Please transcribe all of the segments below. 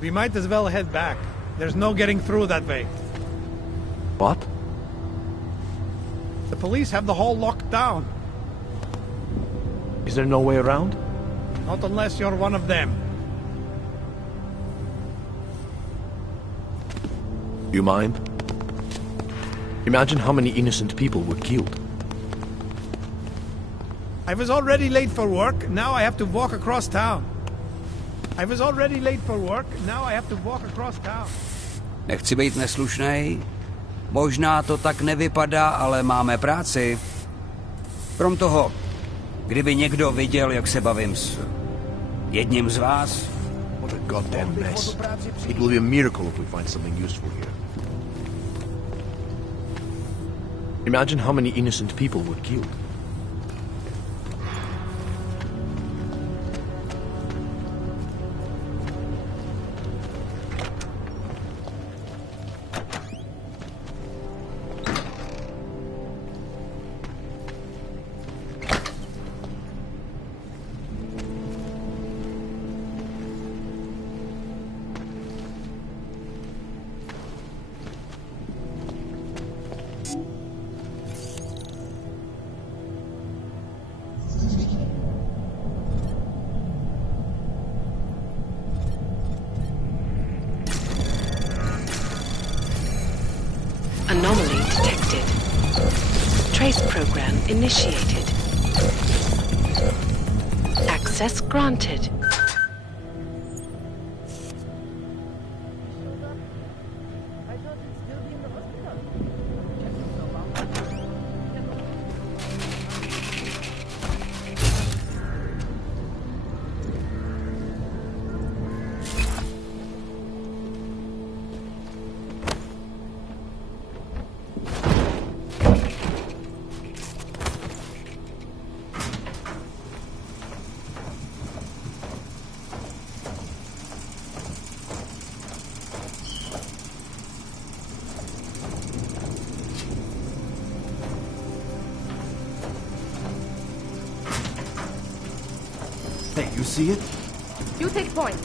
We might as well head back. There's no getting through that way. What? The police have the hall locked down. Is there no way around? Not unless you're one of them. You mind? Imagine how many innocent people were killed. I was already late for work, now I have to walk across town. Nechci být neslušnej. Možná to tak nevypadá, ale máme práci. Krom toho, kdyby někdo viděl, jak se bavím s jedním z vás... What a goddamn mess. It will be a miracle if we find something useful here. Imagine how many innocent people were killed. Anomaly detected. Trace program initiated. Access granted. Hey, you see it? You take point.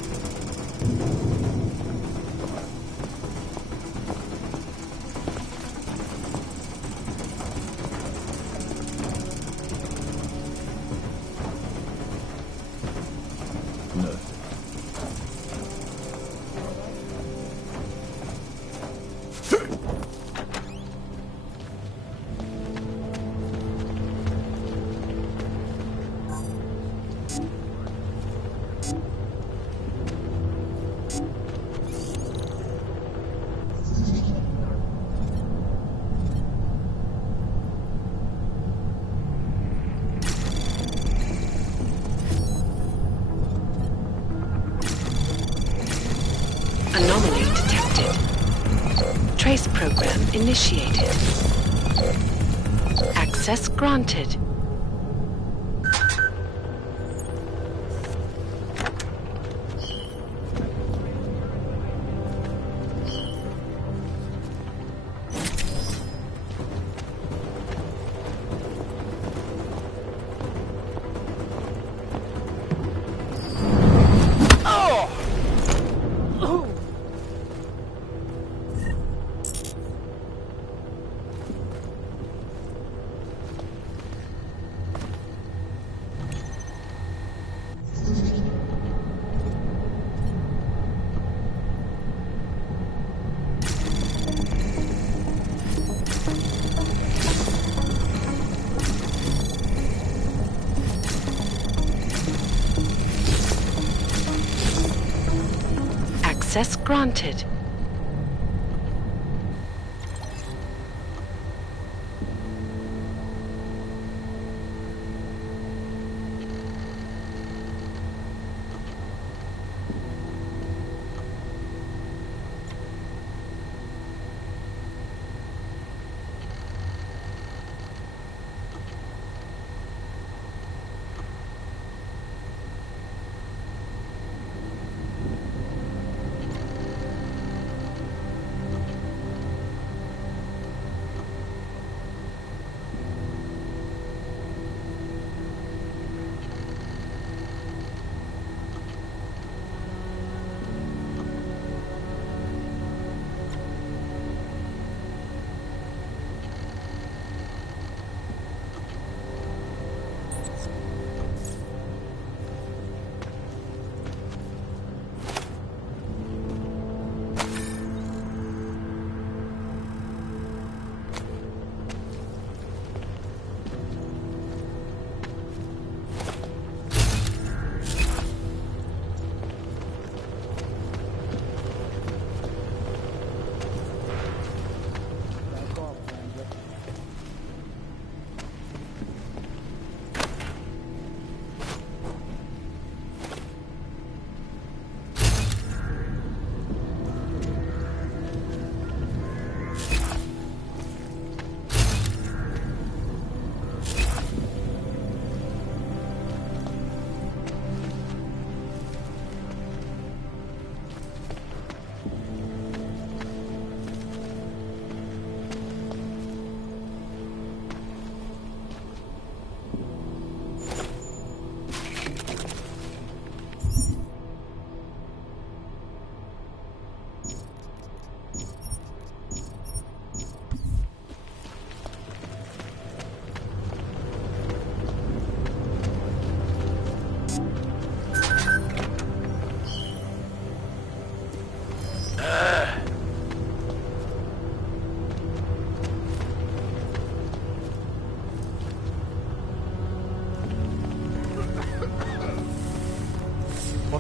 Anomaly detected. Trace program initiated. Access granted. Access granted.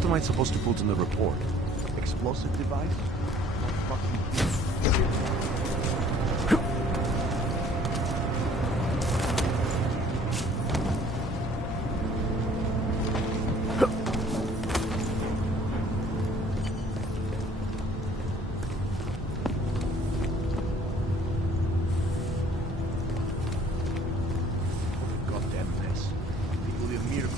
am I supposed to put in the report? Explosive device? Goddamn mess. It will be a miracle.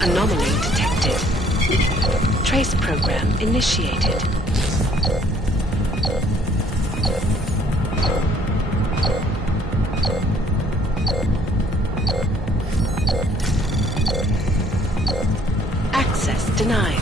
Anomaly detected. Trace program initiated. Access denied.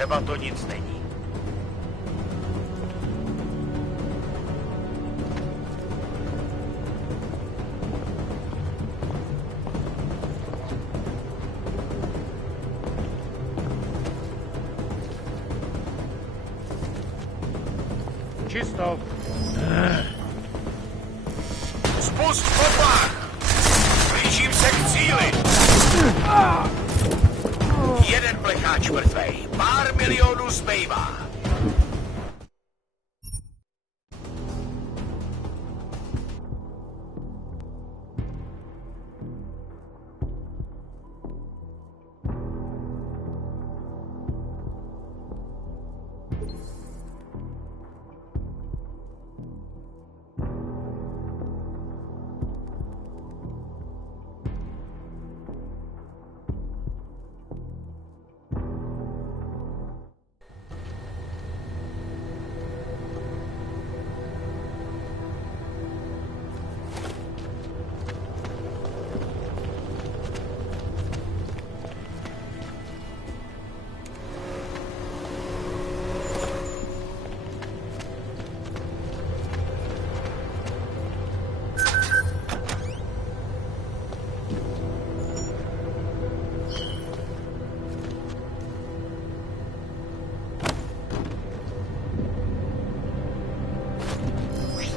Třeba to nic není. Čisto. Spust poplach! Blížím se k cíli! Jeden plecháč mrtvej, pár milionů zbývá.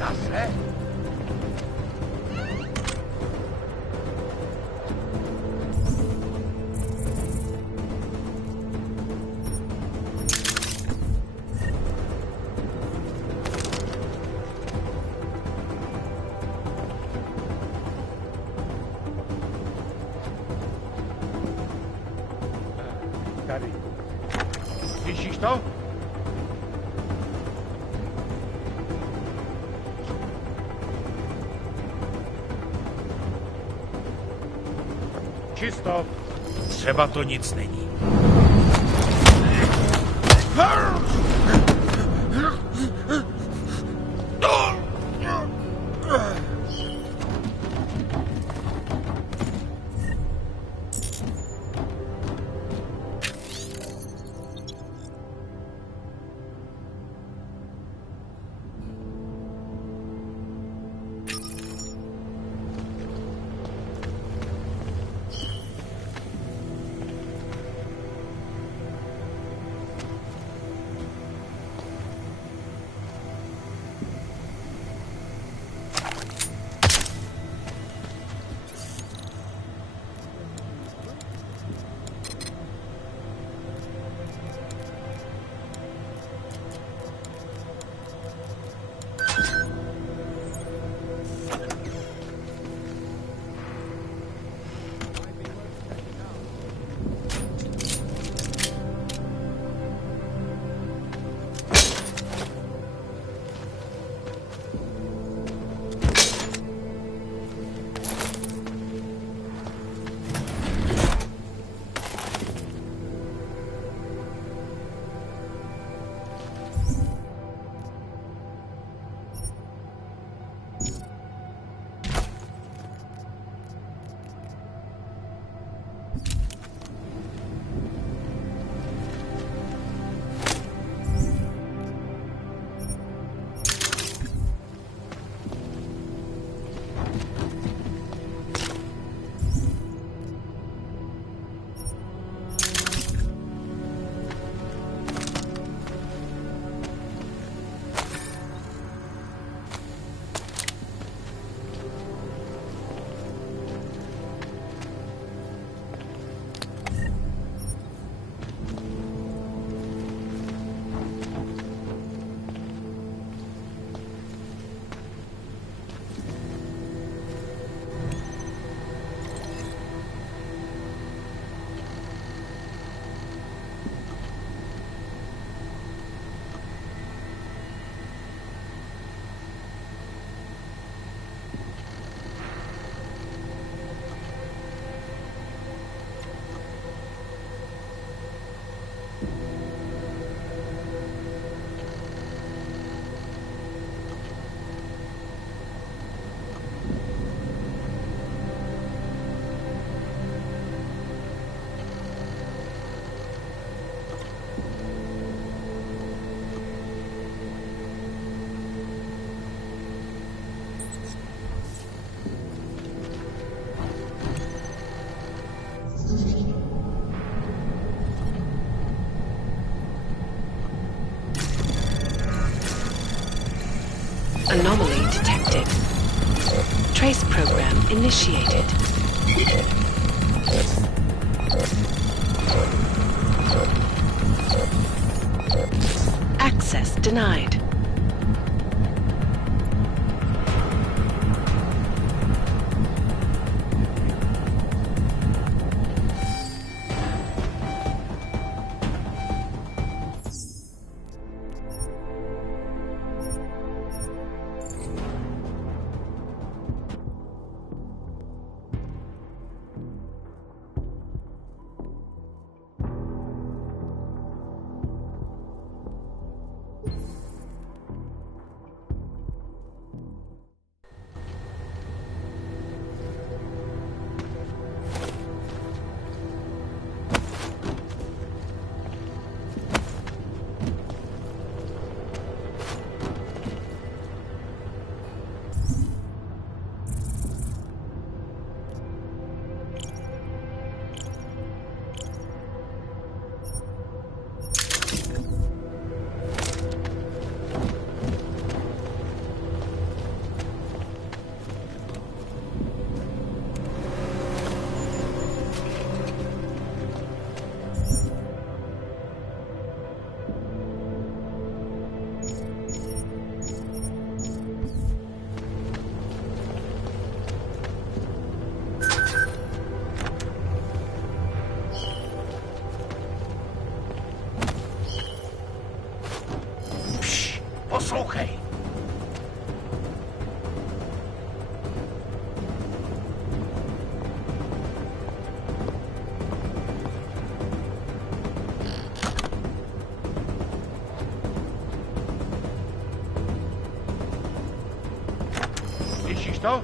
Zase? Tady. Slyšíš to? Čisto. Třeba to nic není. initiated. Access denied. Poslouchej. Slyšíš to?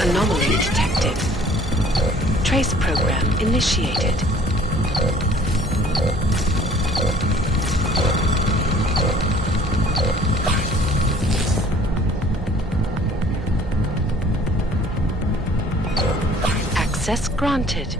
Anomaly detected. Trace program initiated. Access granted.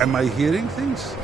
Am I hearing things?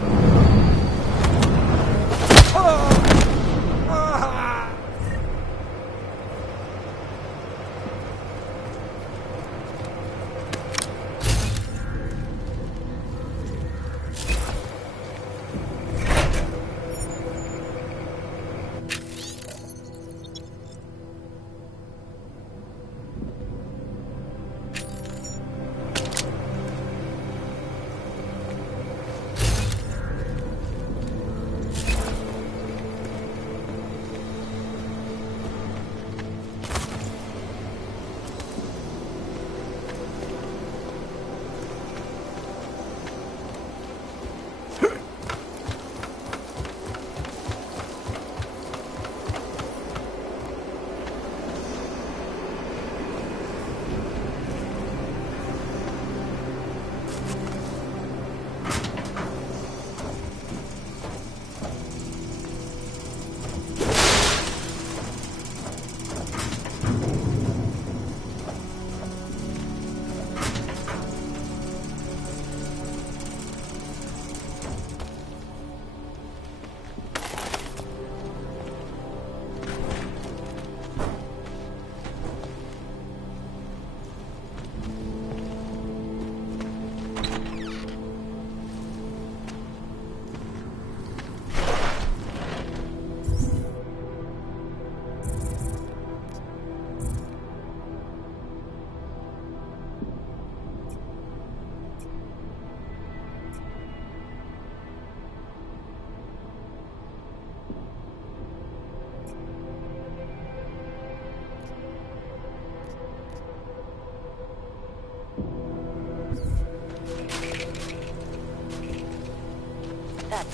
That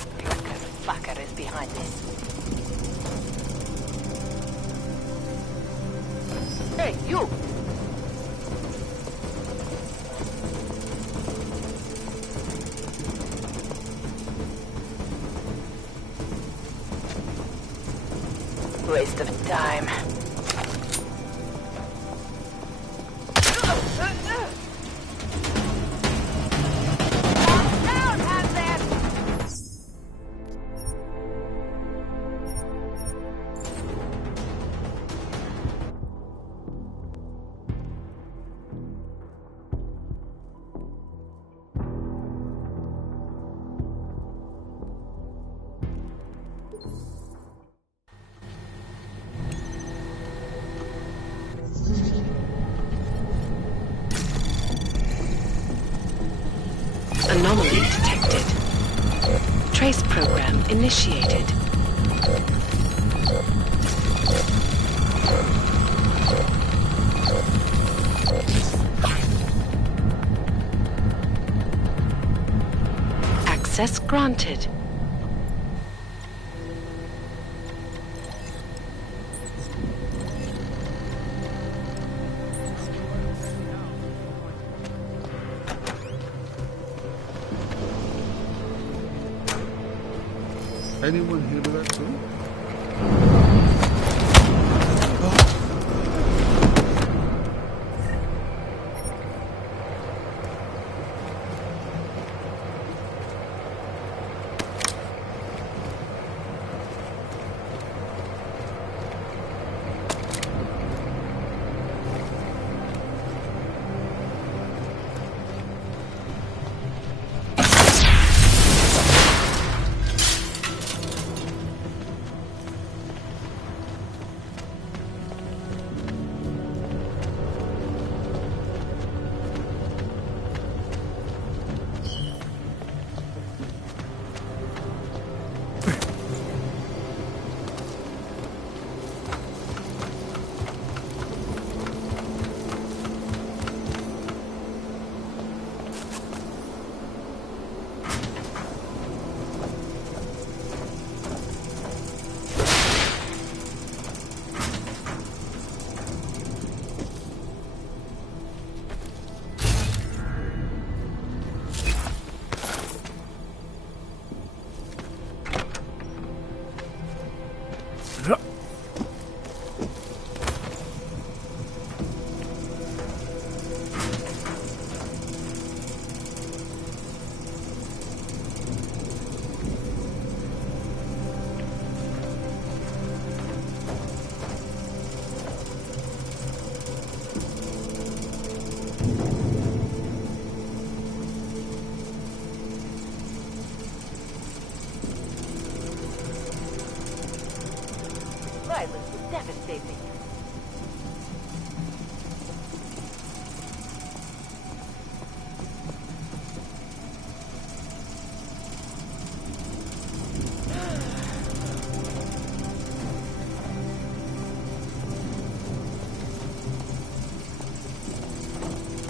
fucker is behind this. Hey, you! Waste of time. Anomaly detected. Trace program initiated. Access granted. Anyone hear that too? better safely.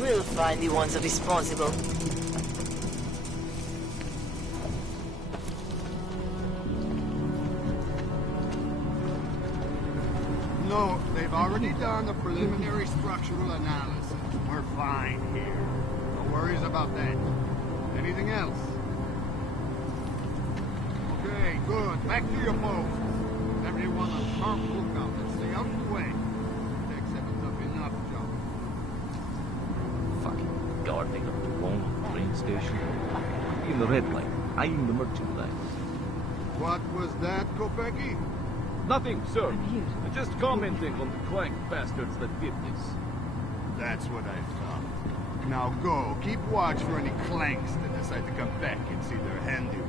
We'll find the ones responsible. No, they've already done the preliminary structural analysis. We're fine here. No worries about that. Anything else? Okay, good. Back to your posts. Everyone on sharp lookout and stay out of the way. Tech 7's up enough, Joe. Fucking guarding up the wrong train station. In the red light, eyeing the merchandise. What was that, Kopecky? Nothing, sir. Just commenting on the clank bastards that did this. That's what I thought. Now go. Keep watch for any clanks that decide to come back and see their handiwork.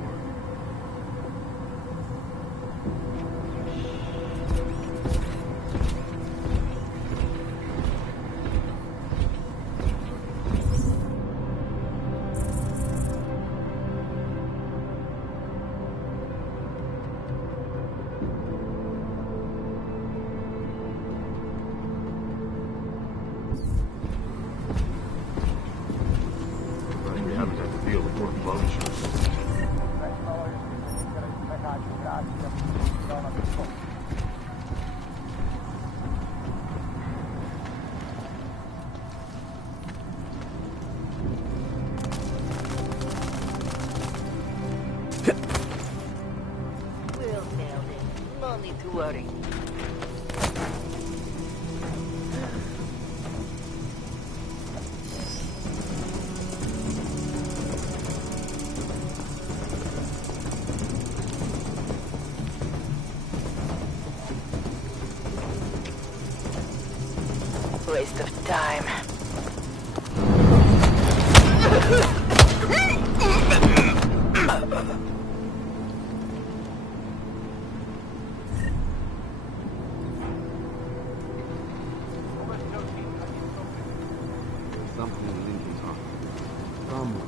We'll nail it. No need to worry. Waste of time. Something in Lincoln's heart. Somewhere.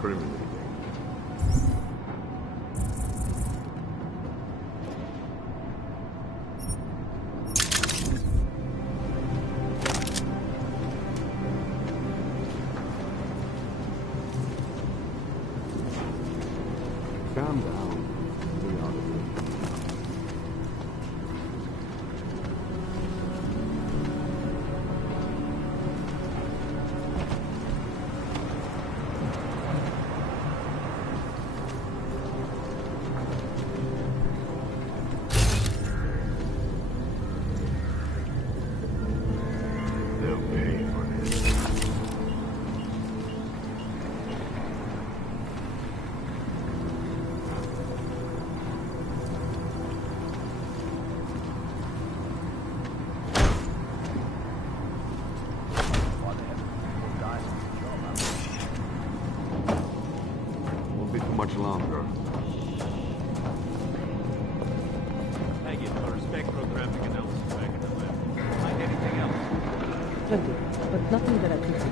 Criminally. Calm down. We ought to do. They'll pay for this. Won't be too much longer. Thank you for respect programming announcements back in the lab. Find anything else? Plenty, but nothing that I can see.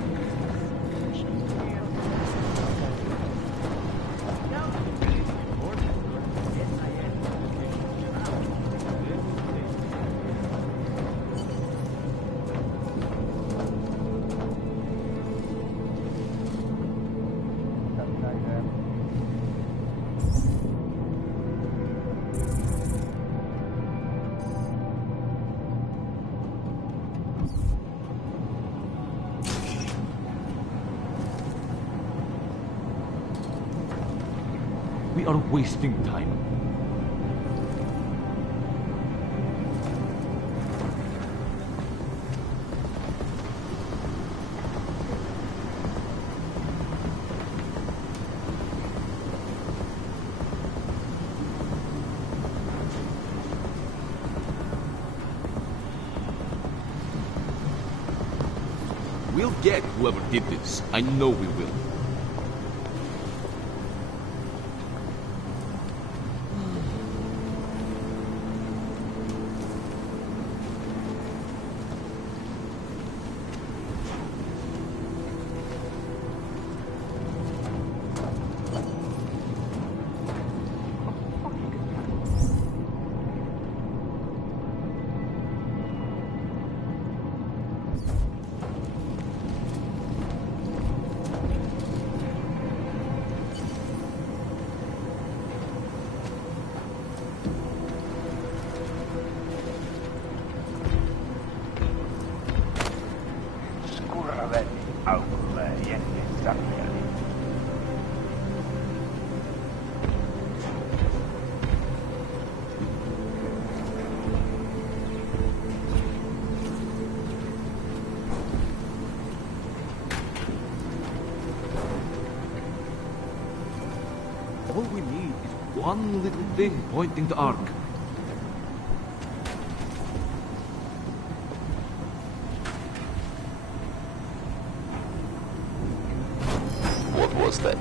We are wasting time. We'll get whoever did this. I know we will. All we need is one little thing pointing to Ark. What was that?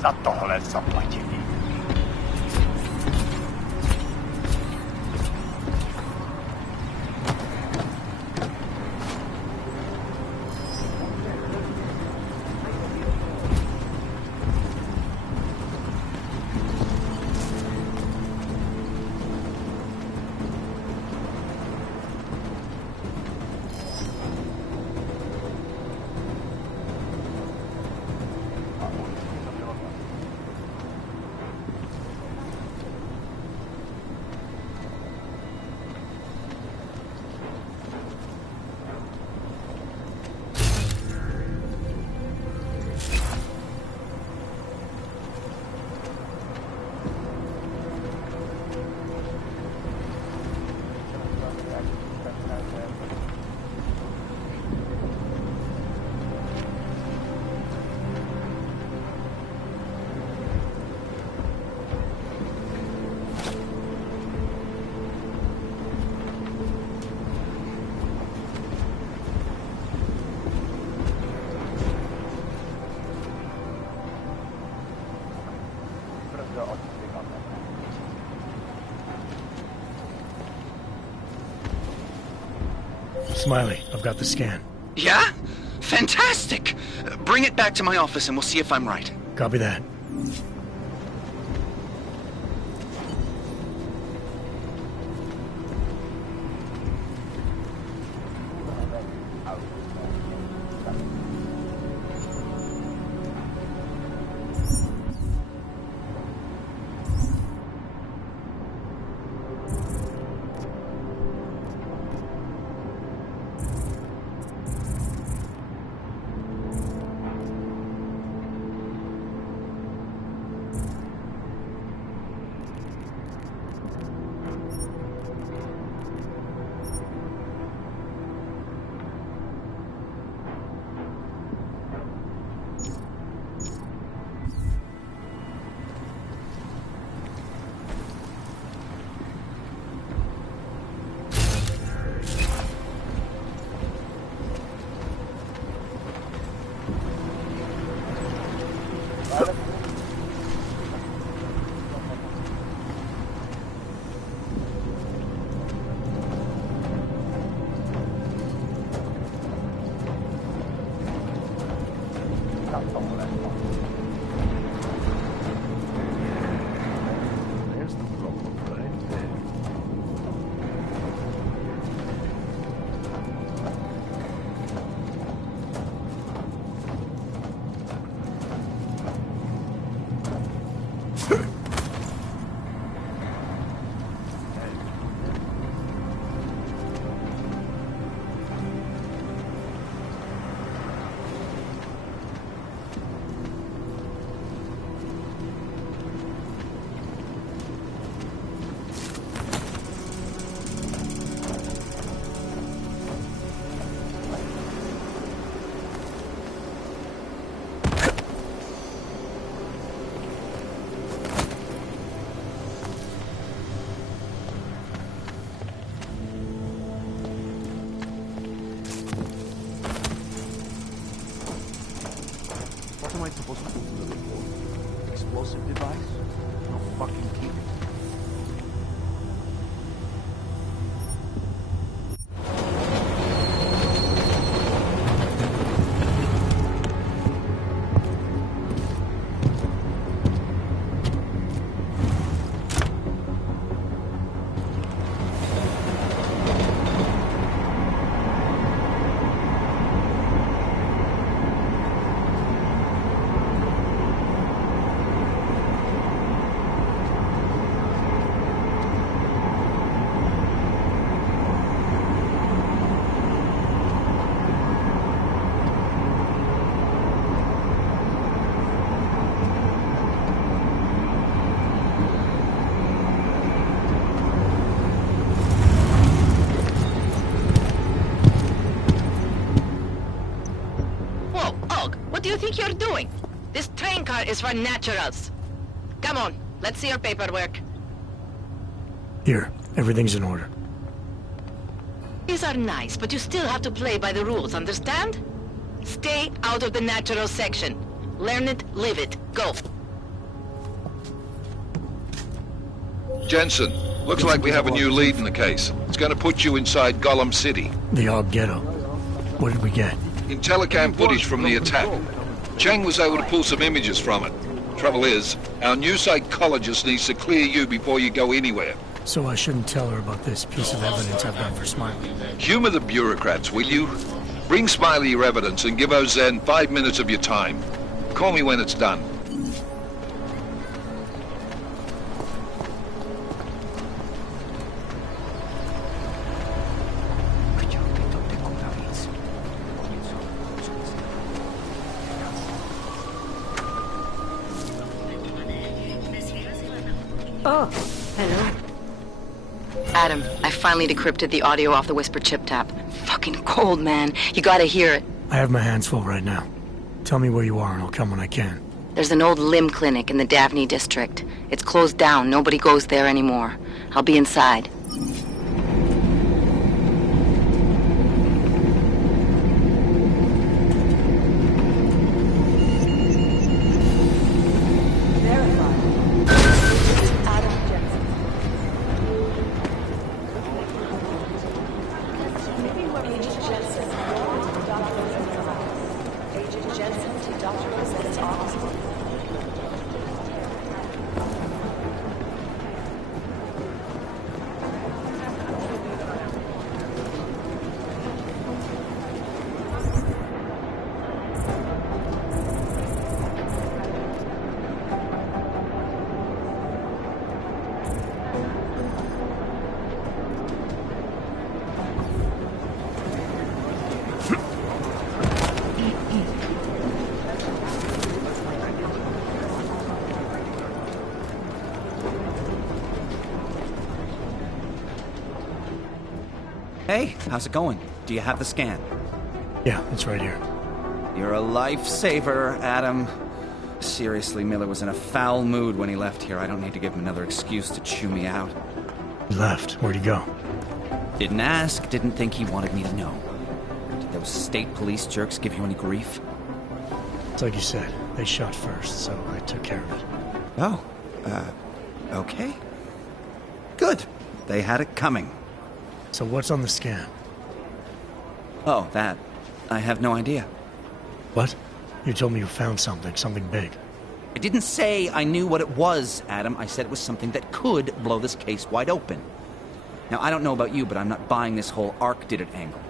Za tohle zaplatili. Smiley, I've got the scan. Yeah? Fantastic! Bring it back to my office and we'll see if I'm right. Copy that. There's the problem right there. What am I supposed to put in the report? Explosive device? No fucking kidding. What do you think you're doing? This train car is for naturals. Come on, let's see your paperwork. Here, everything's in order. These are nice, but you still have to play by the rules, understand? Stay out of the natural section. Learn it, live it. Go. Jensen, looks like we have a new lead in the case. It's going to put you inside Gollum City. The Og Ghetto. What did we get? Telecam footage from the attack. Cheng was able to pull some images from it. Trouble is, our new psychologist needs to clear you before you go anywhere. So I shouldn't tell her about this piece of evidence I've got for Smiley. Humor the bureaucrats, will you? Bring Smiley your evidence and give Ozen 5 minutes of your time. Call me when it's done. Oh, hello. Adam, I finally decrypted the audio off the Whisper chip tap. Fucking cold, man. You gotta hear it. I have my hands full right now. Tell me where you are and I'll come when I can. There's an old limb clinic in the Daphne district. It's closed down. Nobody goes there anymore. I'll be inside. Agent Jensen, you're to Dr. Rosette's office. Agent Jensen to Dr. Rosette's office. Hey, how's it going? Do you have the scan? Yeah, it's right here. You're a lifesaver, Adam. Seriously, Miller was in a foul mood when he left here. I don't need to give him another excuse to chew me out. He left. Where'd he go? Didn't ask, didn't think he wanted me to know. Did those state police jerks give you any grief? It's like you said, they shot first, so I took care of it. Oh, okay. Good. They had it coming. So what's on the scan? Oh, that. I have no idea. What? You told me you found something big. I didn't say I knew what it was, Adam. I said it was something that could blow this case wide open. Now, I don't know about you, but I'm not buying this whole Ark did it angle.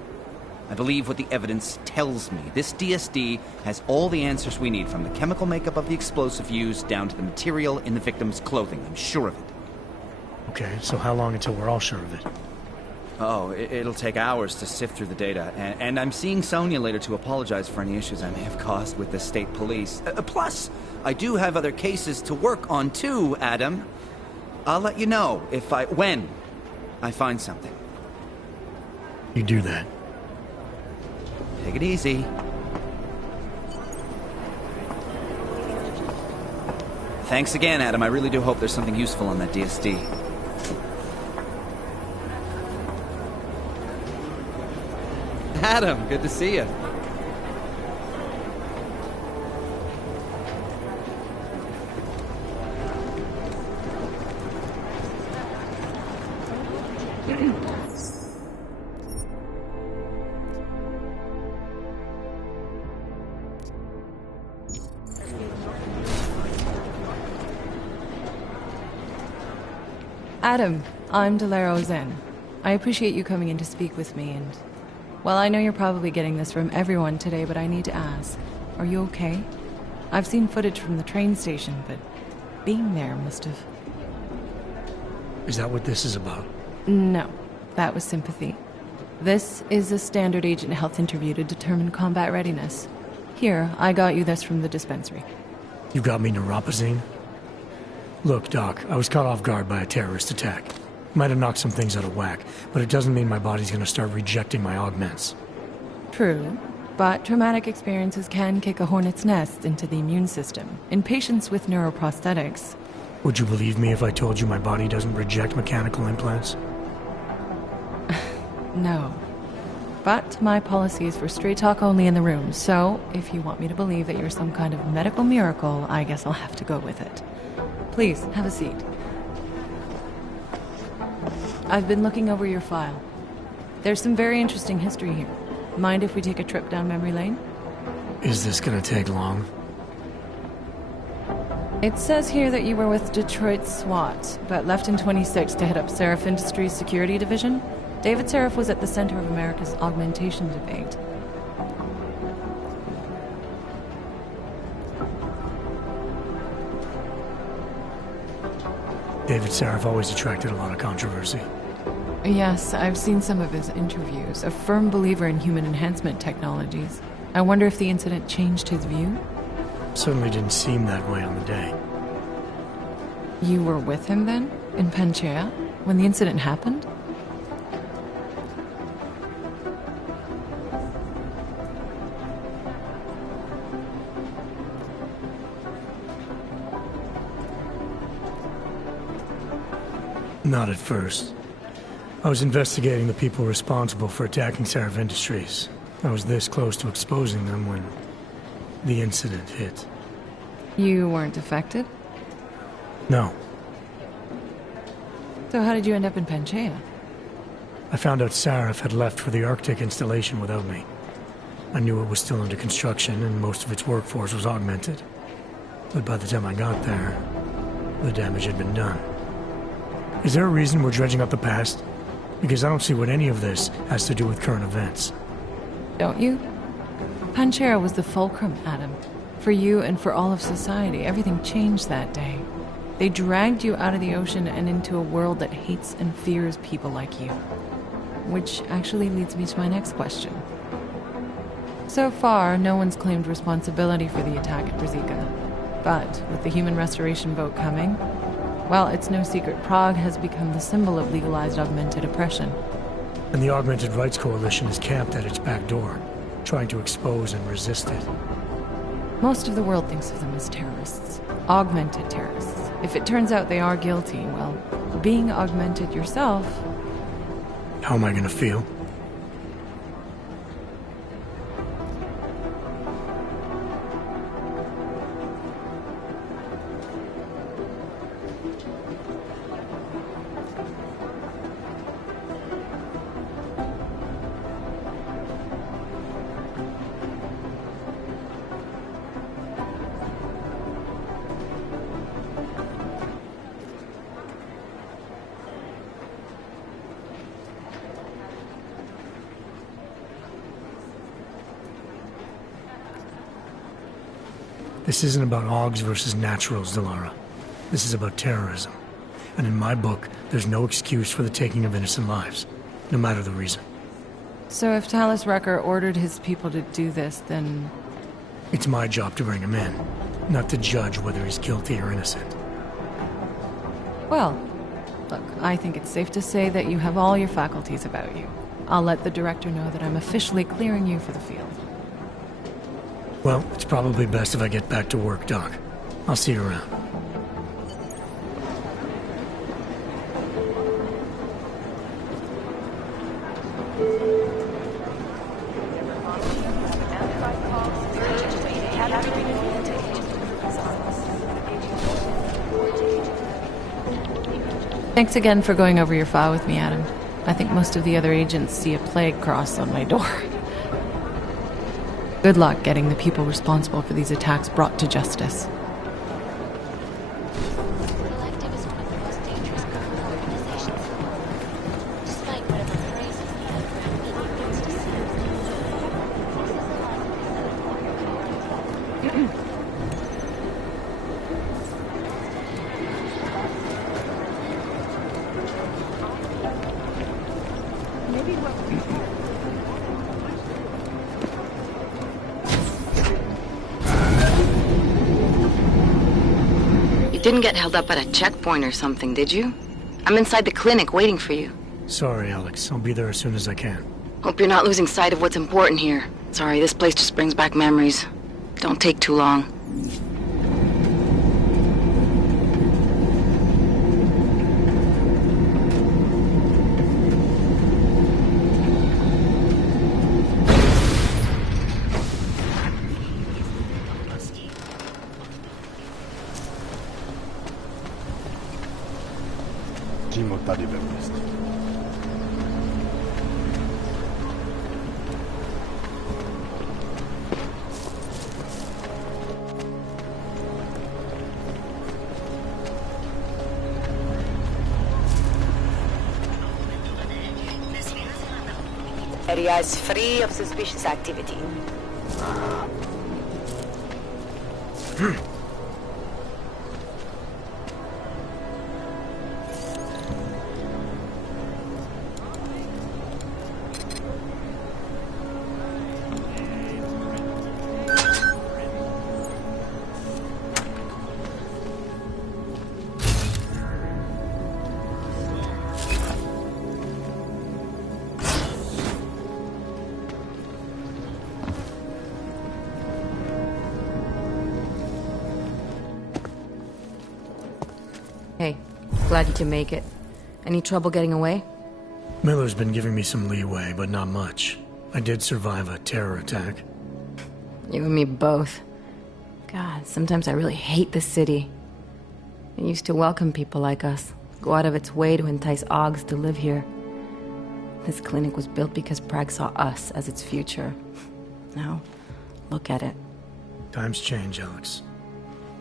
I believe what the evidence tells me. This DSD has all the answers we need, from the chemical makeup of the explosive used down to the material in the victim's clothing. I'm sure of it. Okay, so how long until we're all sure of it? Oh, it'll take hours to sift through the data, and I'm seeing Sonia later to apologize for any issues I may have caused with the state police. Plus, I do have other cases to work on too, Adam. I'll let you know when I find something. You do that. Take it easy. Thanks again, Adam. I really do hope there's something useful on that DSD. Adam, good to see you. Adam, I'm Delaro Zen. I appreciate you coming in to speak with me, and... well, I know you're probably getting this from everyone today, but I need to ask. Are you okay? I've seen footage from the train station, but being there must have... Is that what this is about? No, that was sympathy. This is a standard agent health interview to determine combat readiness. Here, I got you this from the dispensary. You got me neuropazine? Look, Doc, I was caught off guard by a terrorist attack. Might have knocked some things out of whack, but it doesn't mean my body's gonna start rejecting my augments. True, but traumatic experiences can kick a hornet's nest into the immune system. In patients with neuroprosthetics... Would you believe me if I told you my body doesn't reject mechanical implants? No. But my policy is for straight talk only in the room, so if you want me to believe that you're some kind of medical miracle, I guess I'll have to go with it. Please, have a seat. I've been looking over your file. There's some very interesting history here. Mind if we take a trip down memory lane? Is this gonna take long? It says here that you were with Detroit SWAT, but left in 26 to head up Seraph Industries' security division. David Seraph was at the center of America's augmentation debate. David Seraph always attracted a lot of controversy. Yes, I've seen some of his interviews. A firm believer in human enhancement technologies. I wonder if the incident changed his view? Certainly didn't seem that way on the day. You were with him then? In Panchea? When the incident happened? Not at first. I was investigating the people responsible for attacking Seraph Industries. I was this close to exposing them when the incident hit. You weren't affected? No. So how did you end up in Panchea? I found out Sarif had left for the Arctic installation without me. I knew it was still under construction and most of its workforce was augmented. But by the time I got there, the damage had been done. Is there a reason we're dredging up the past? Because I don't see what any of this has to do with current events. Don't you? Panchera was the fulcrum, Adam. For you and for all of society, everything changed that day. They dragged you out of the ocean and into a world that hates and fears people like you. Which actually leads me to my next question. So far, no one's claimed responsibility for the attack at Brzezina. But with the human restoration boat coming, well, it's no secret Prague has become the symbol of legalized augmented oppression. And the Augmented Rights Coalition is camped at its back door, trying to expose and resist it. Most of the world thinks of them as terrorists. Augmented terrorists. If it turns out they are guilty, well, being augmented yourself... How am I gonna feel? This isn't about Augs versus Naturals, Delara. This is about terrorism. And in my book, there's no excuse for the taking of innocent lives, no matter the reason. So if Talus Rucker ordered his people to do this, then... It's my job to bring him in, not to judge whether he's guilty or innocent. Well, look, I think it's safe to say that you have all your faculties about you. I'll let the director know that I'm officially clearing you for the field. Well, it's probably best if I get back to work, Doc. I'll see you around. Thanks again for going over your file with me, Adam. I think most of the other agents see a plague cross on my door. Good luck getting the people responsible for these attacks brought to justice. Didn't get held up at a checkpoint or something, did you? I'm inside the clinic waiting for you. Sorry, Alex. I'll be there as soon as I can. Hope you're not losing sight of what's important here. Sorry, this place just brings back memories. Don't take too long. Tady ve městě. Area is free of suspicious activity. Hey, glad you can make it. Any trouble getting away? Miller's been giving me some leeway, but not much. I did survive a terror attack. You and me both. God, sometimes I really hate this city. It used to welcome people like us, go out of its way to entice Augs to live here. This clinic was built because Prague saw us as its future. Now, look at it. Times change, Alex.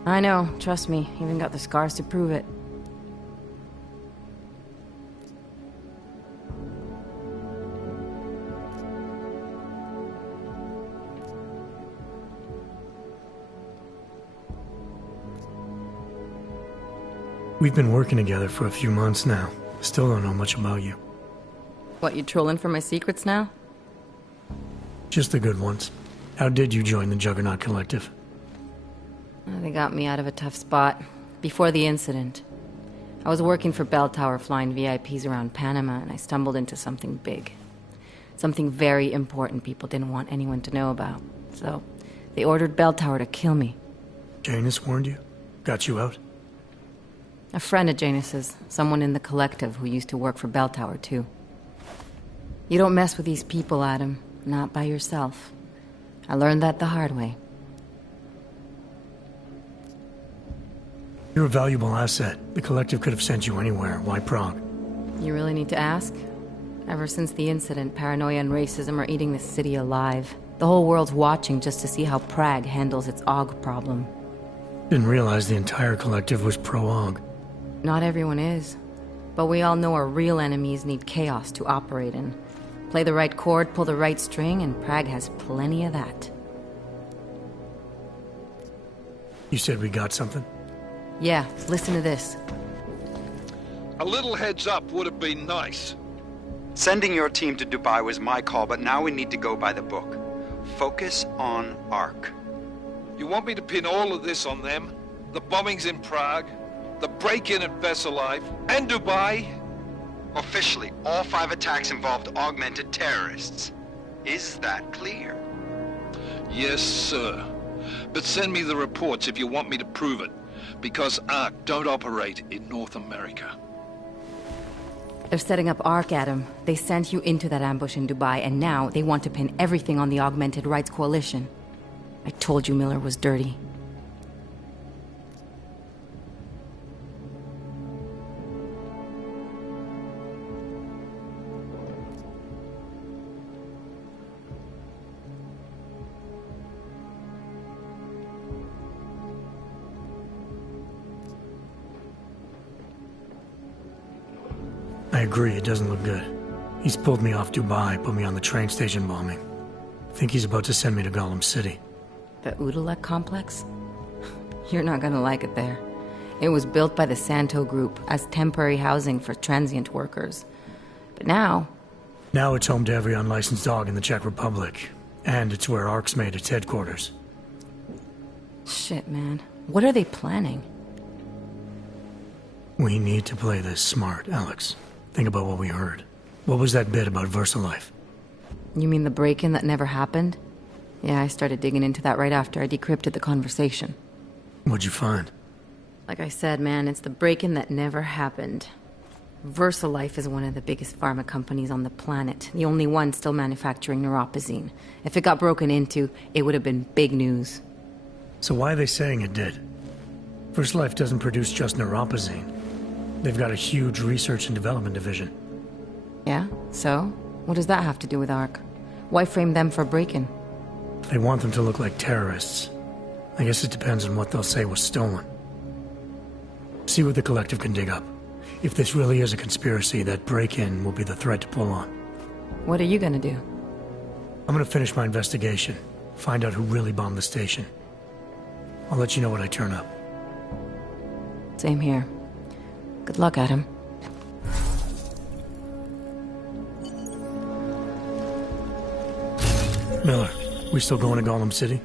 I know, trust me. Even got the scars to prove it. We've been working together for a few months now. Still don't know much about you. What, you trolling for my secrets now? Just the good ones. How did you join the Juggernaut Collective? They got me out of a tough spot. Before the incident. I was working for Bell Tower flying VIPs around Panama, and I stumbled into something big. Something very important people didn't want anyone to know about. So, they ordered Bell Tower to kill me. Janus warned you? Got you out? A friend of Janus's, someone in the collective who used to work for Bell Tower too. You don't mess with these people, Adam. Not by yourself. I learned that the hard way. You're a valuable asset. The collective could have sent you anywhere. Why Prague? You really need to ask? Ever since the incident, paranoia and racism are eating this city alive. The whole world's watching just to see how Prague handles its AUG problem. Didn't realize the entire collective was pro-AUG. Not everyone is. But we all know our real enemies need chaos to operate in. Play the right chord, pull the right string, and Prague has plenty of that. You said we got something? Yeah, listen to this. A little heads up would have been nice. Sending your team to Dubai was my call, but now we need to go by the book. Focus on ARC. You want me to pin all of this on them? The bombings in Prague, the break-in at Vesellive, and Dubai? Officially, all 5 attacks involved augmented terrorists. Is that clear? Yes, sir. But send me the reports if you want me to prove it, because ARC don't operate in North America. They're setting up ARC, Adam. They sent you into that ambush in Dubai, and now they want to pin everything on the Augmented Rights Coalition. I told you Miller was dirty. I agree, it doesn't look good. He's pulled me off Dubai, put me on the train station bombing. Think he's about to send me to Gollum City. The Udalek complex? You're not gonna like it there. It was built by the Santo Group as temporary housing for transient workers. But now... Now it's home to every unlicensed dog in the Czech Republic. And it's where ARC's made its headquarters. Shit, man. What are they planning? We need to play this smart, Alex. Think about what we heard. What was that bit about VersaLife? You mean the break-in that never happened? Yeah, I started digging into that right after I decrypted the conversation. What'd you find? Like I said, man, it's the break-in that never happened. VersaLife is one of the biggest pharma companies on the planet. The only one still manufacturing neuropozyne. If it got broken into, it would have been big news. So why are they saying it did? VersaLife doesn't produce just neuropozyne. They've got a huge research and development division. Yeah? So? What does that have to do with ARC? Why frame them for break-in? They want them to look like terrorists. I guess it depends on what they'll say was stolen. See what the collective can dig up. If this really is a conspiracy, that break-in will be the thread to pull on. What are you gonna do? I'm gonna finish my investigation. Find out who really bombed the station. I'll let you know when I turn up. Same here. Good luck, Adam. Miller, we still going to Gollum City?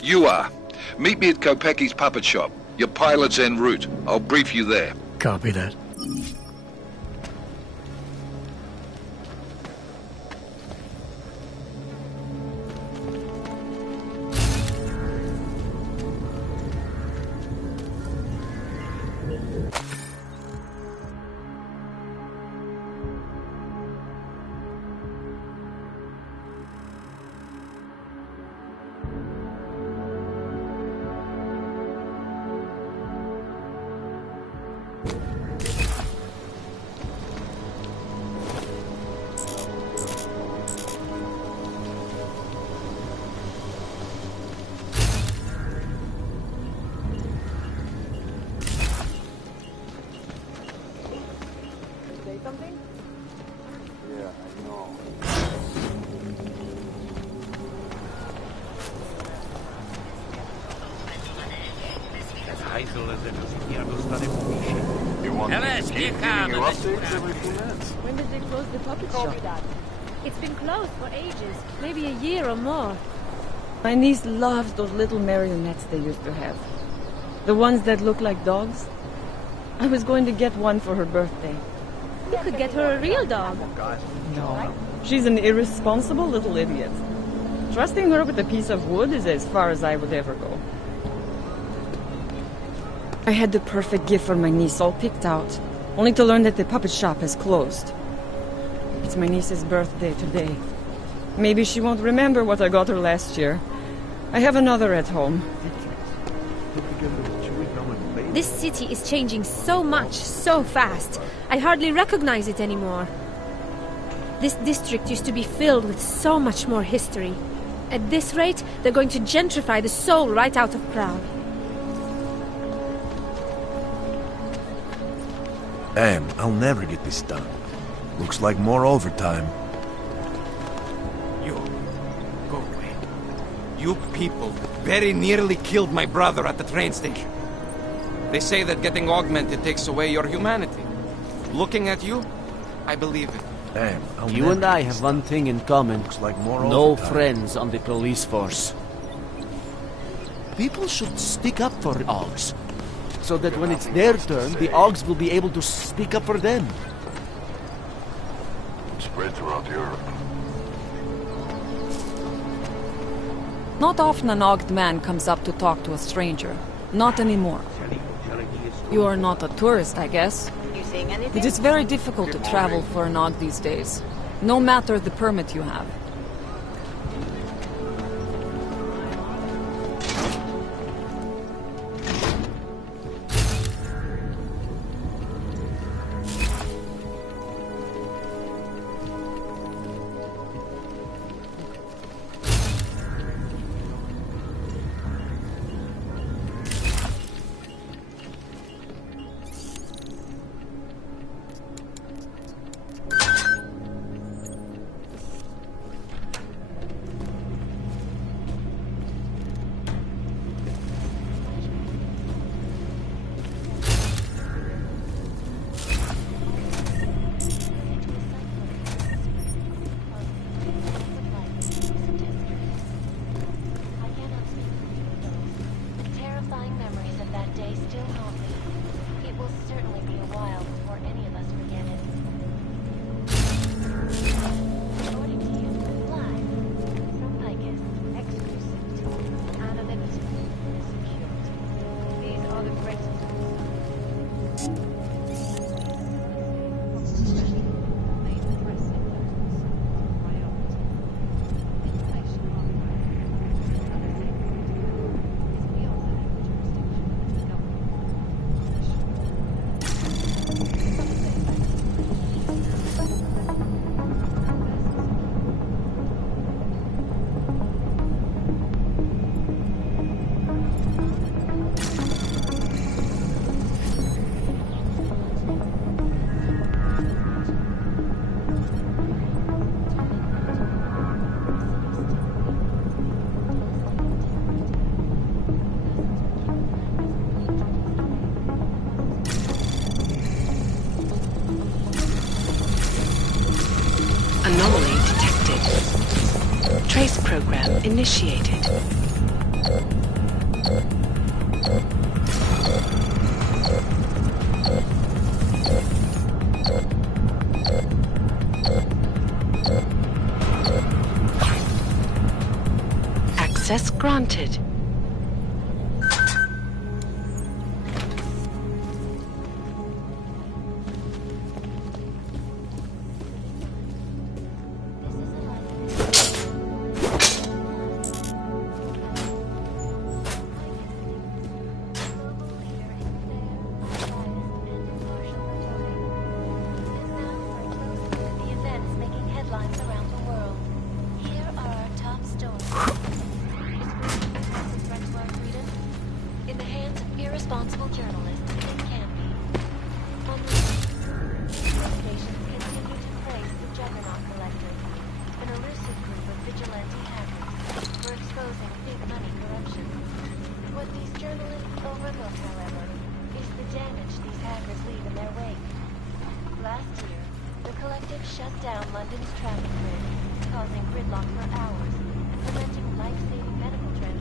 You are. Meet me at Kopecki's puppet shop. Your pilot's en route. I'll brief you there. Copy that. When did they close the puppet shop? It's been closed for ages, maybe a year or more. My niece loves those little marionettes they used to have. The ones that look like dogs. I was going to get one for her birthday. You could get her a real dog. No, she's an irresponsible little idiot. Trusting her with a piece of wood is as far as I would ever go. I had the perfect gift for my niece all picked out, only to learn that the puppet shop has closed. It's my niece's birthday today. Maybe she won't remember what I got her last year. I have another at home. This city is changing so much, so fast. I hardly recognize it anymore. This district used to be filled with so much more history. At this rate, they're going to gentrify the soul right out of Prague. Damn, I'll never get this done. Looks like more overtime. You, go away. You people very nearly killed my brother at the train station. They say that getting augmented takes away your humanity. Looking at you, I believe it. Damn, you and I have one thing in common. Looks like more no overtime. friends on the police force. People should stick up for Augs, so that when it's their turn, the Augs will be able to speak up for them. Spread throughout Europe. Not often an Auged man comes up to talk to a stranger. Not anymore. You are not a tourist, I guess. You seeing anything? It is very difficult to travel for an Aug these days, no matter the permit you have. Anomaly detected. Trace program initiated. Access granted. irresponsible journalist it can be. On the investigations continue to place the Juggernaut Collective, an elusive group of vigilante hackers who are exposing big money corruption. What these journalists overlook, however, is the damage these hackers leave in their wake. Last year, the collective shut down London's traffic grid, causing gridlock for hours and preventing life-saving medical transport.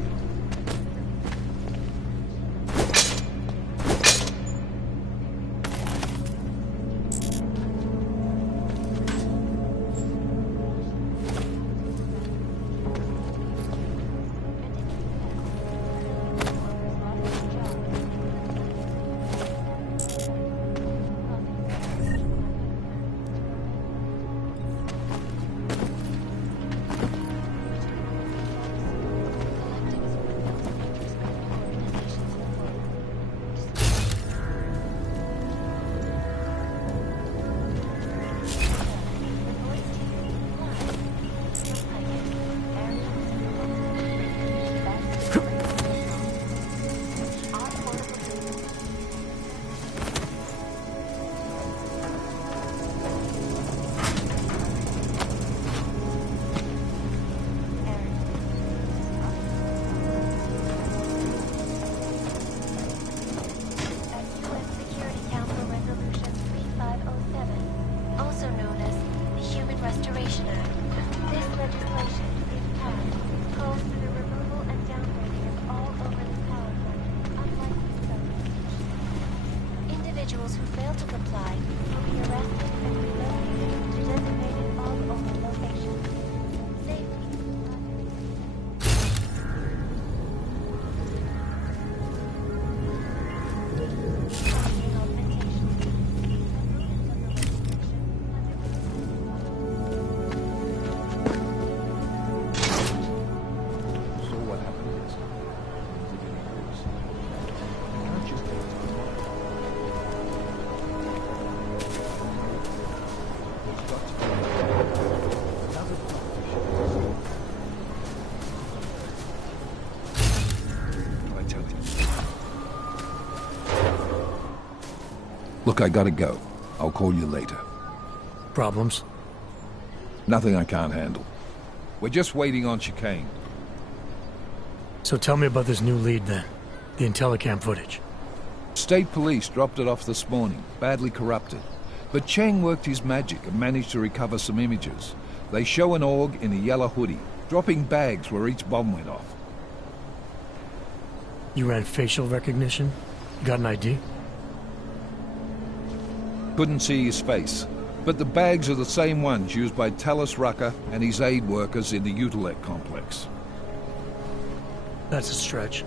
Individuals who fail to comply will be arrested and relocated to designated all-over locations. Look, I gotta go. I'll call you later. Problems? Nothing I can't handle. We're just waiting on chicane. So tell me about this new lead then. The Intellicam footage. State police dropped it off this morning, badly corrupted. But Cheng worked his magic and managed to recover some images. They show an org in a yellow hoodie, dropping bags where each bomb went off. You ran facial recognition? You got an ID? Couldn't see his face, but the bags are the same ones used by Tallis Rucker and his aid workers in the Utilec complex. That's a stretch.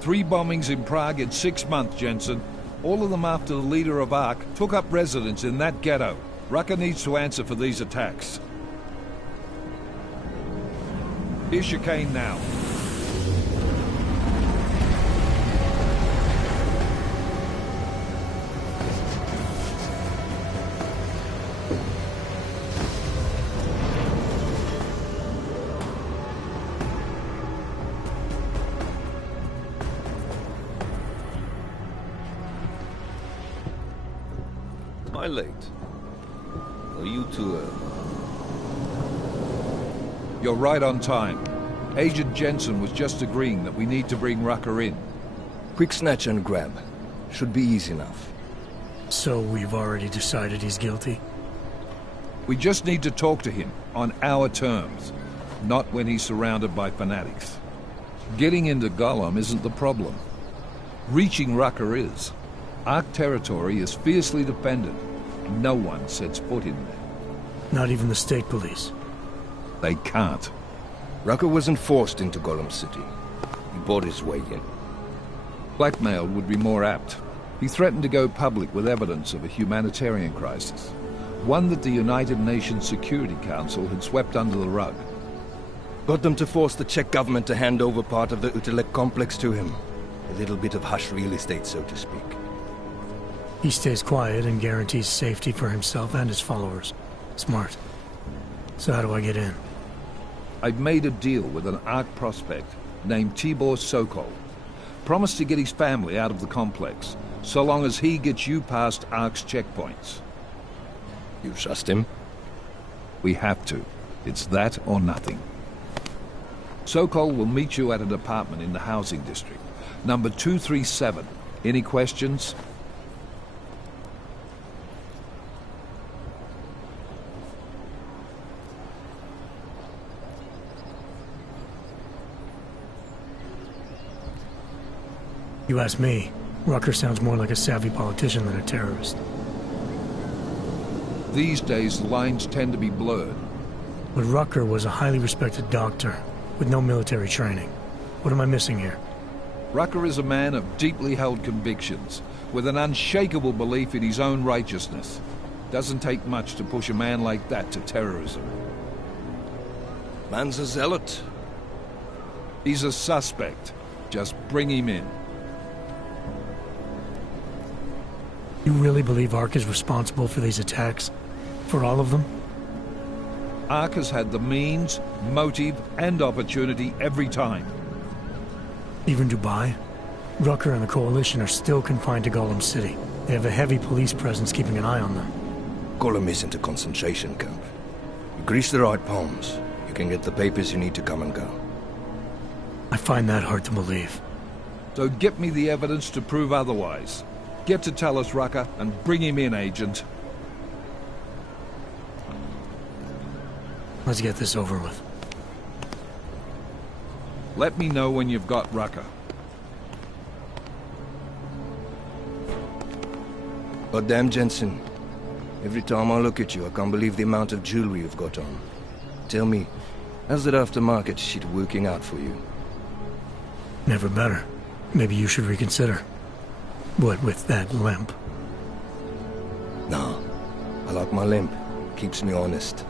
3 bombings in Prague in 6 months, Jensen. All of them after the leader of ARC took up residence in that ghetto. Rucker needs to answer for these attacks. Here's chicane now. Am I late? Are you too early? You're right on time. Agent Jensen was just agreeing that we need to bring Rucker in. Quick snatch and grab. Should be easy enough. So we've already decided he's guilty? We just need to talk to him on our terms, not when he's surrounded by fanatics. Getting into Gollum isn't the problem. Reaching Rucker is. ARC territory is fiercely defended. No one sets foot in there. Not even the state police? They can't. Rucker wasn't forced into Gollum City. He bought his way in. Blackmail would be more apt. He threatened to go public with evidence of a humanitarian crisis. One that the United Nations Security Council had swept under the rug. Got them to force the Czech government to hand over part of the Utilec complex to him. A little bit of hush real estate, so to speak. He stays quiet and guarantees safety for himself and his followers. Smart. So how do I get in? I've made a deal with an ARC prospect named Tibor Sokol. Promise to get his family out of the complex, so long as he gets you past ARC's checkpoints. You trust him? We have to. It's that or nothing. Sokol will meet you at an apartment in the housing district. Number 237. Any questions? You ask me, Rucker sounds more like a savvy politician than a terrorist. These days, lines tend to be blurred. But Rucker was a highly respected doctor, with no military training. What am I missing here? Rucker is a man of deeply held convictions, with an unshakable belief in his own righteousness. Doesn't take much to push a man like that to terrorism. Man's a zealot. He's a suspect. Just bring him in. You really believe ARC is responsible for these attacks? For all of them? ARC has had the means, motive, and opportunity every time. Even Dubai? Rucker and the Coalition are still confined to Golem City. They have a heavy police presence keeping an eye on them. Golem isn't a concentration camp. You grease the right palms, you can get the papers you need to come and go. I find that hard to believe. So get me the evidence to prove otherwise. Get to tell us, Rucker, and bring him in, Agent. Let's get this over with. Let me know when you've got Rucker. Goddamn, Jensen. Every time I look at you, I can't believe the amount of jewelry you've got on. Tell me, how's that aftermarket shit working out for you? Never better. Maybe you should reconsider. What with that limp? No. I like my limp. Keeps me honest.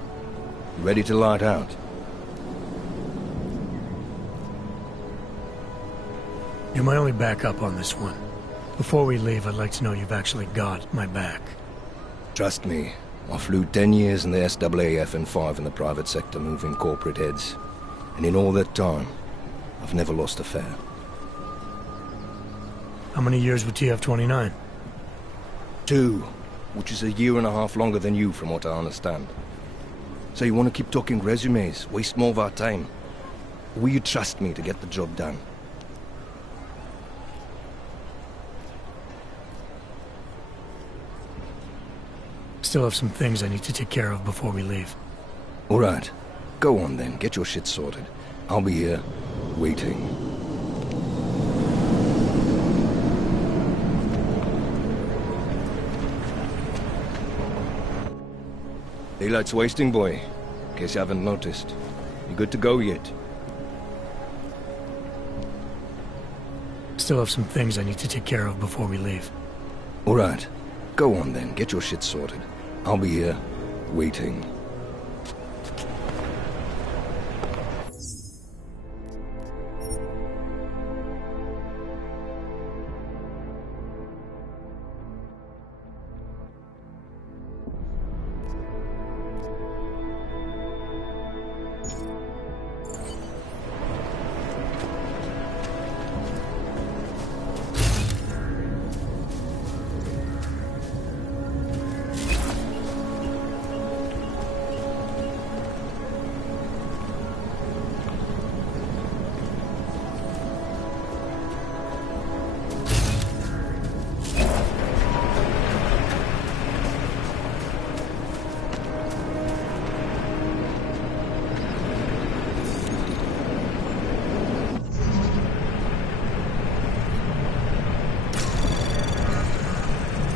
You ready to light out? You're my only backup on this one. Before we leave, I'd like to know you've actually got my back. Trust me. I flew 10 years in the SAAF and 5 in the private sector moving corporate heads. And in all that time, I've never lost a fare. How many years with TF-29? 2, which is a year and a half longer than you from what I understand. So you want to keep talking resumes, waste more of our time? Or will you trust me to get the job done? Still have some things I need to take care of before we leave. All right. Go on then, get your shit sorted. I'll be here, waiting. Daylight's wasting, boy. In case you haven't noticed. You good to go yet? Still have some things I need to take care of before we leave. All right. Go on then, get your shit sorted. I'll be here, waiting.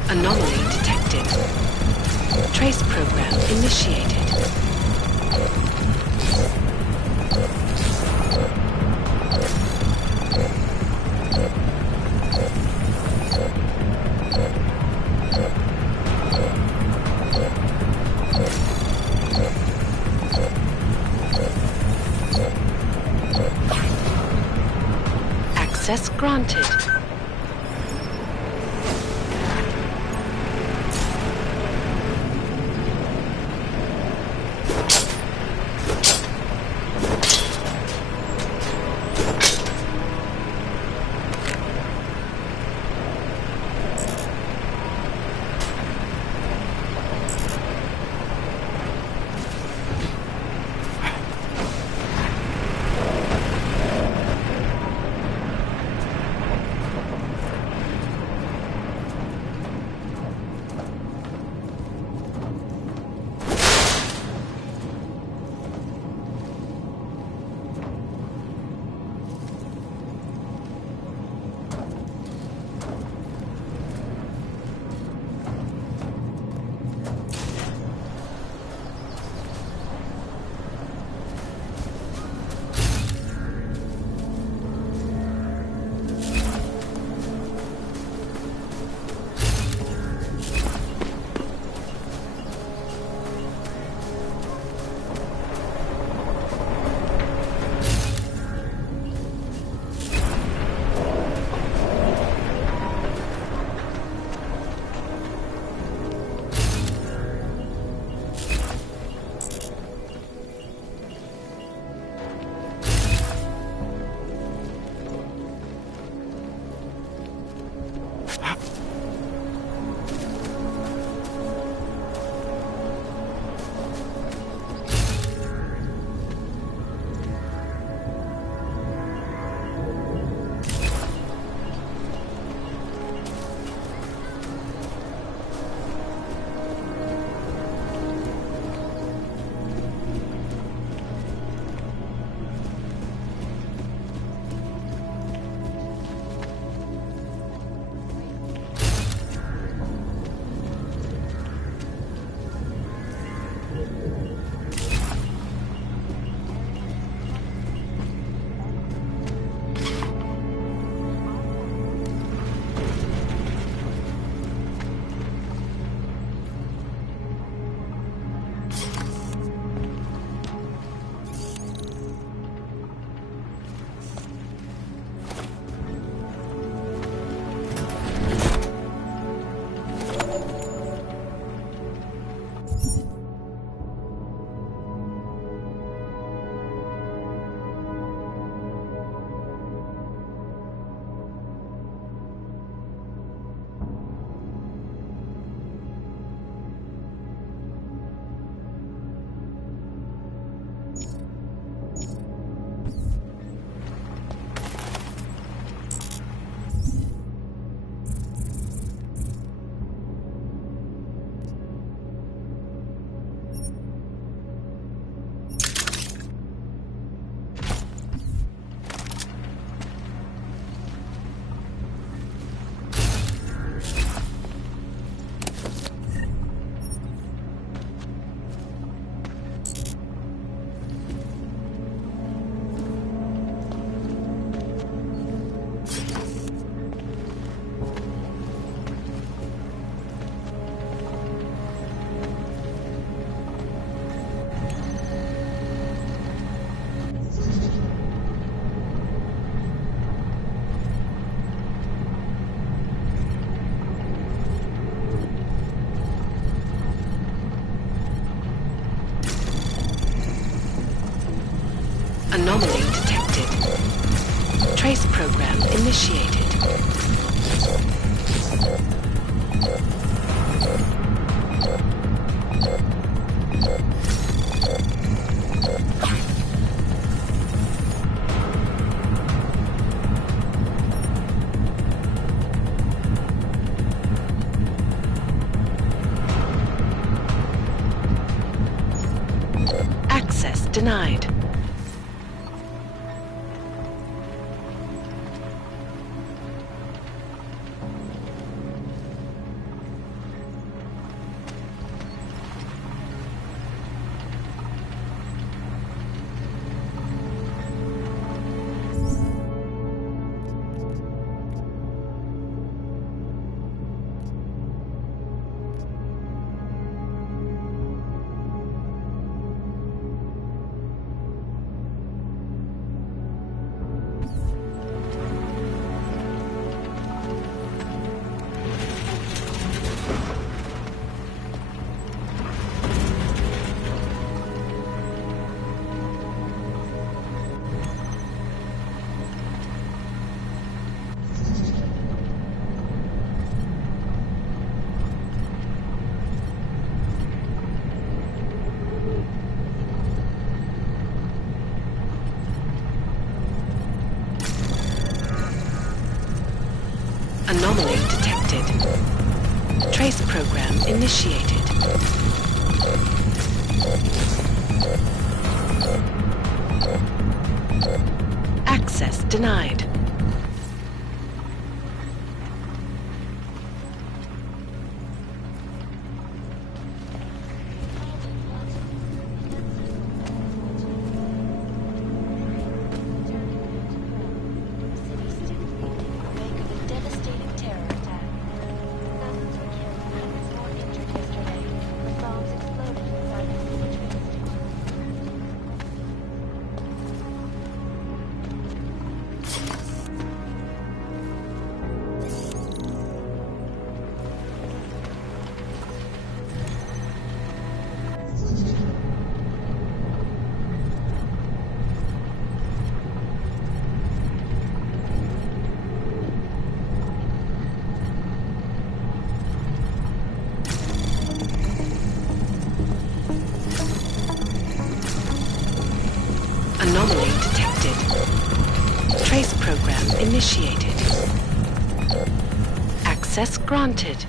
Anomaly detected. Trace program initiated. Access granted. initiated. Access denied. Anomaly detected. Trace program initiated. Access denied. Anomaly detected. Trace program initiated. Access granted.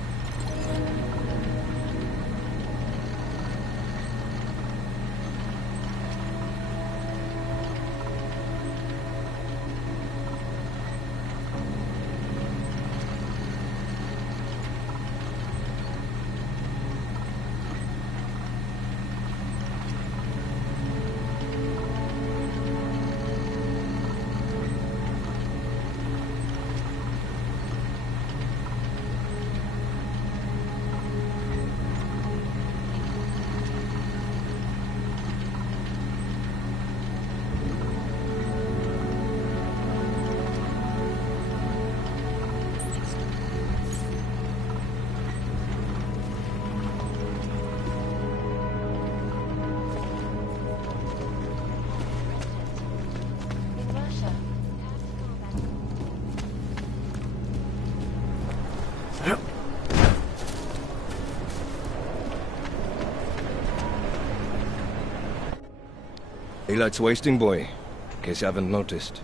Daylight's wasting, boy. In case you haven't noticed.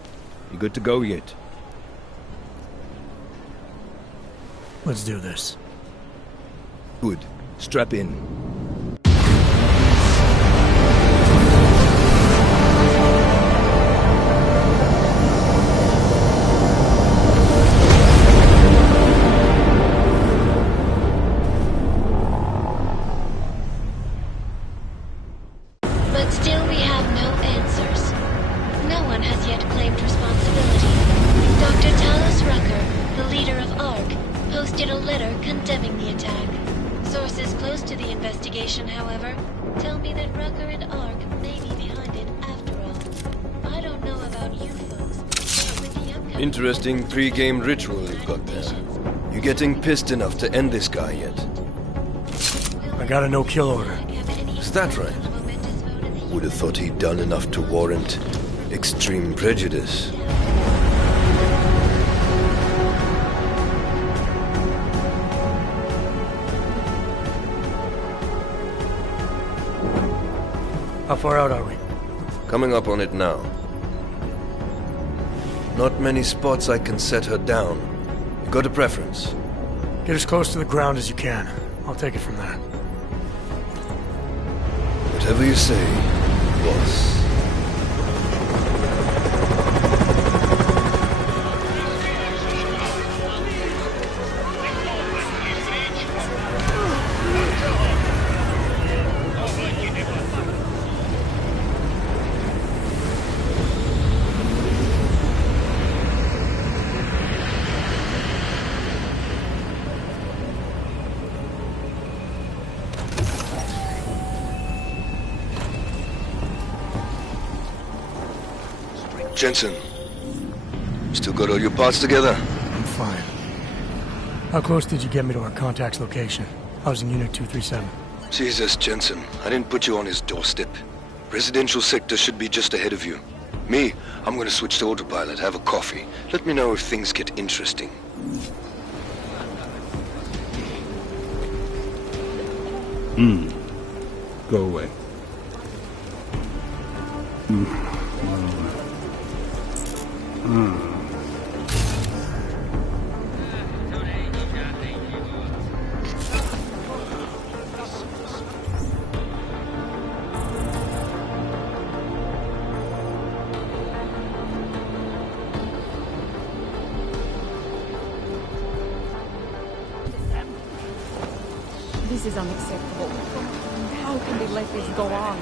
You good to go yet? Let's do this. Good. Strap in. But still we have no answers. No one has yet claimed responsibility. Dr. Talos Rucker, the leader of ARC, posted a letter condemning the attack. Sources close to the investigation, however, tell me that Rucker and ARC may be behind it after all. I don't know about you folks, but with the upcoming... Interesting pre-game ritual you've got there. You getting pissed enough to end this guy yet? I got a no-kill order. Is that right? Would have thought he'd done enough to warrant extreme prejudice. How far out are we? Coming up on it now. Not many spots I can set her down. You got a preference? Get as close to the ground as you can. I'll take it from there. Whatever you say, boss. Jensen, still got all your parts together? I'm fine. How close did you get me to our contact's location? I was in Unit 237. Jesus, Jensen, I didn't put you on his doorstep. Residential sector should be just ahead of you. Me, I'm gonna switch to autopilot, have a coffee. Let me know if things get interesting. Go away. This is unacceptable. How can they let this go on?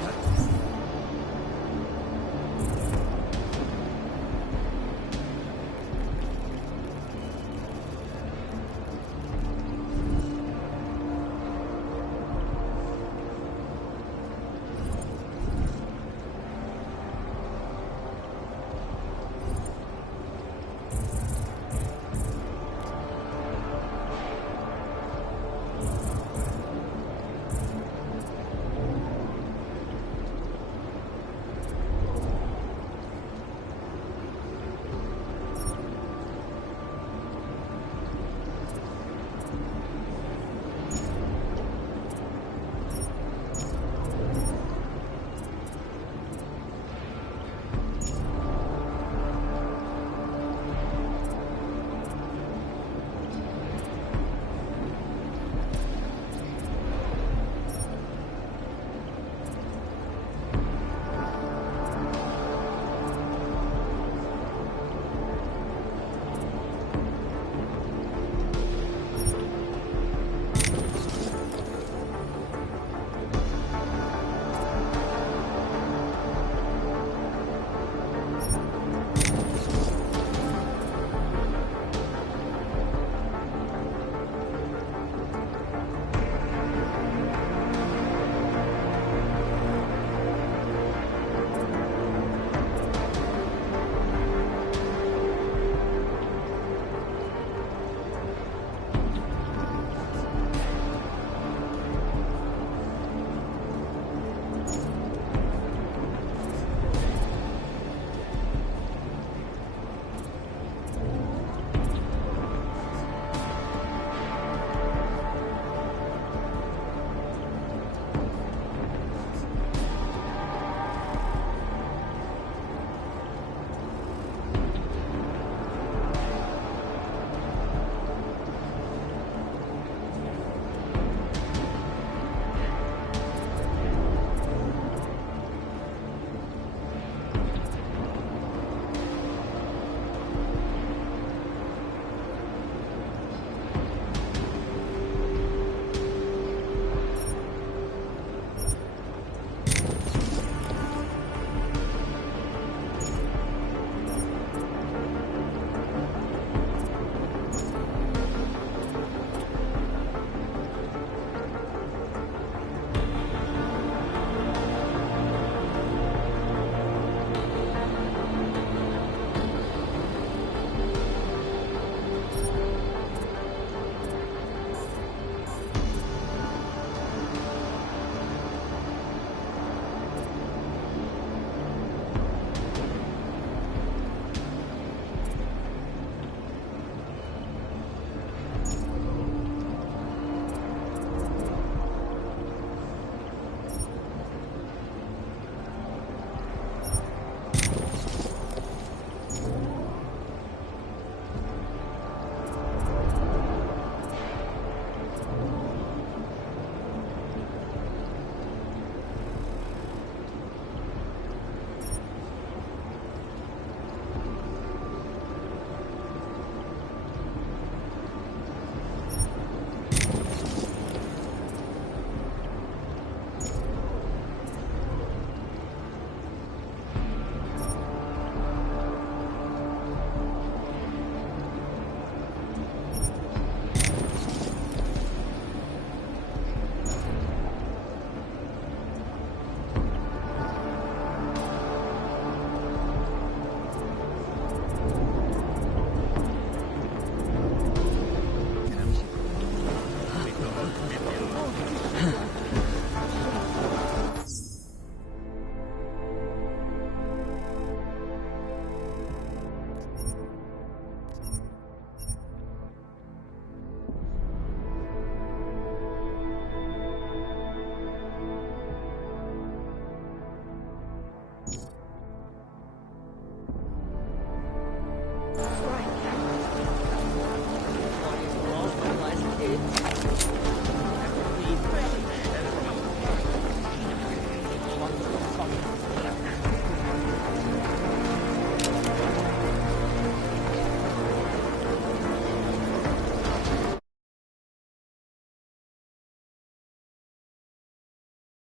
Right.